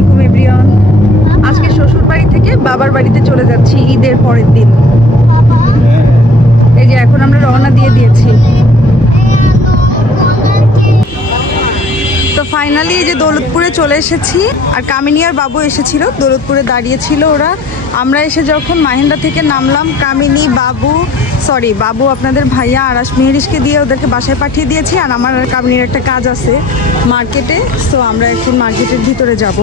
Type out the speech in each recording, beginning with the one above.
আলাইকুম এভরিওয়ান। আজকে শ্বশুর বাড়ি থেকে বাবার বাড়িতে চলে যাচ্ছি ঈদের পরের দিন। এই যে এখন আমরা রওনা দিয়ে দিয়েছি। তো ফাইনালি এই যে দৌলতপুরে চলে এসেছি। আর কামিনী আর বাবু এসেছিল, দৌলতপুরে দাঁড়িয়েছিল ওরা। আমরা এসে যখন মাহিন্দা থেকে নামলাম, কামিনী বাবু আপনাদের ভাইয়া আরাস মেহরিশকে দিয়ে ওদেরকে বাসায় পাঠিয়ে দিয়েছি। আর আমার আর কামিনীর একটা কাজ আছে মার্কেটে, সো আমরা এখন মার্কেটের ভিতরে যাব।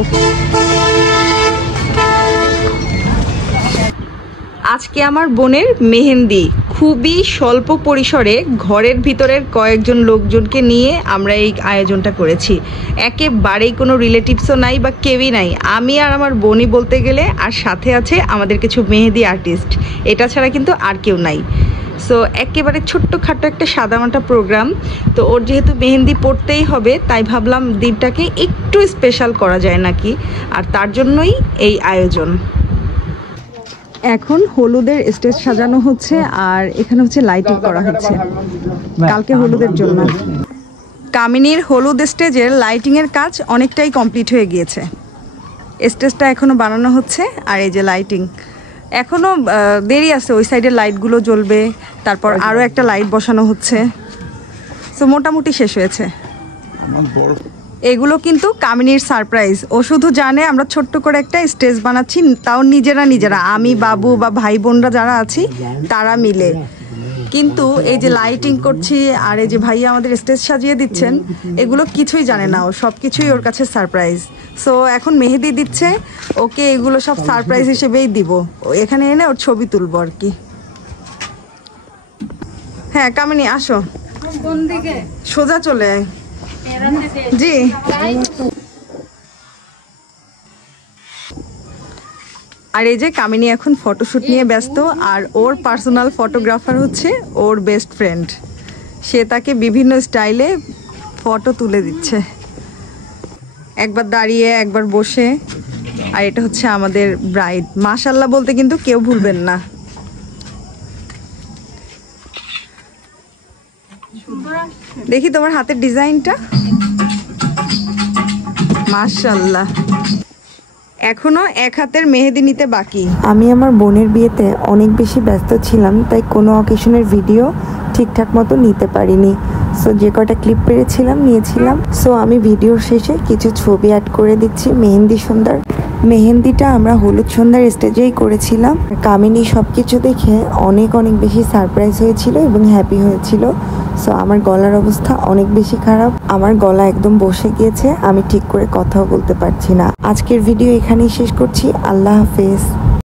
আজকে আমার বোনের মেহেন্দি, খুবই স্বল্প পরিসরে ঘরের ভিতরের কয়েকজন লোকজনকে নিয়ে আমরা এই আয়োজনটা করেছি। একেবারেই কোনো রিলেটিভসও নাই বা কেউই নাই, আমি আর আমার বোনই বলতে গেলে। আর সাথে আছে আমাদের কিছু মেহেদি আর্টিস্ট, এটা ছাড়া কিন্তু আর কেউ নাই। সো একেবারে ছোট্টখাটো একটা সাদামাটা প্রোগ্রাম। তো ওর যেহেতু মেহেন্দি পড়তেই হবে, তাই ভাবলাম দিনটাকে একটু স্পেশাল করা যায় নাকি, আর তার জন্যই এই আয়োজন। এখন হলুদের স্টেজ সাজানো হচ্ছে, আর এখানে হচ্ছে লাইটিং করা হচ্ছে কালকে হলুদের জন্য। কামিনীর হলুদ স্টেজের লাইটিংয়ের কাজ অনেকটাই কমপ্লিট হয়ে গিয়েছে। স্টেজটা এখনও বানানো হচ্ছে, আর এই যে লাইটিং এখনও দেরি আছে। ওই সাইডের লাইটগুলো জ্বলবে, তারপর আরও একটা লাইট বসানো হচ্ছে। সো মোটামুটি শেষ হয়েছে। এগুলো কিন্তু কামিনীর সারপ্রাইজ। ও শুধু জানে আমরা ছোট্ট করে একটা স্টেজ বানাচ্ছি, তাও নিজেরা আমি, বাবু বা ভাই বোনরা যারা আছি তারা মিলে। কিন্তু এই যে লাইটিং করছি আর এই যে ভাইয়া আমাদের স্টেজ সাজিয়ে দিচ্ছেন, এগুলো কিছুই জানে না ও, সব কিছুই ওর কাছে সারপ্রাইজ। সো এখন মেহেদি দিচ্ছে ওকে, এগুলো সব সারপ্রাইজ হিসেবেই দিব। এখানে এনে ওর ছবি তুলবো আর কি। হ্যাঁ কামিনী আসো, কোন দিকে? সোজা চলে আয়। জি আর এই যে কামিনী এখন ফটোশুট নিয়ে ব্যস্ত, আর ওর পার্সোনাল ফটোগ্রাফার হচ্ছে ওর বেস্ট ফ্রেন্ড। সে তাকে বিভিন্ন স্টাইলে ফটো তুলে দিচ্ছে, একবার দাঁড়িয়ে একবার বসে। আর এটা হচ্ছে আমাদের ব্রাইড। মাশাল্লাহ বলতে কিন্তু কেউ ভুলবেন না। দেখি তোমার হাতের ডিজাইনটা, মাশাআল্লাহ। এখনো এক হাতের মেহেদি নিতে বাকি। আমি আমার বোনের বিয়েতে অনেক বেশি ব্যস্ত ছিলাম, তাই কোনো অকেশনের ভিডিও ঠিকঠাক মতো নিতে পারিনি। সো যে কটা ক্লিপ পেরেছিলাম নিয়েছিলাম। সো আমি ভিডিওর শেষে কিছু ছবি অ্যাড করে দিচ্ছি। মেহেন্দি সুন্দর, মেহেন্দিটা আমরা হলুদ সন্ধ্যার স্টেজেই করেছিলাম। কামিনী সব কিছু দেখে অনেক বেশি সারপ্রাইজ হয়েছিল এবং হ্যাপি হয়েছিল। সো আমার গলার অবস্থা অনেক বেশি খারাপ, আমার গলা একদম বসে গিয়েছে, আমি ঠিক করে কথাও বলতে পারছি না। আজকের ভিডিও এখানেই শেষ করছি। আল্লাহ হাফেজ।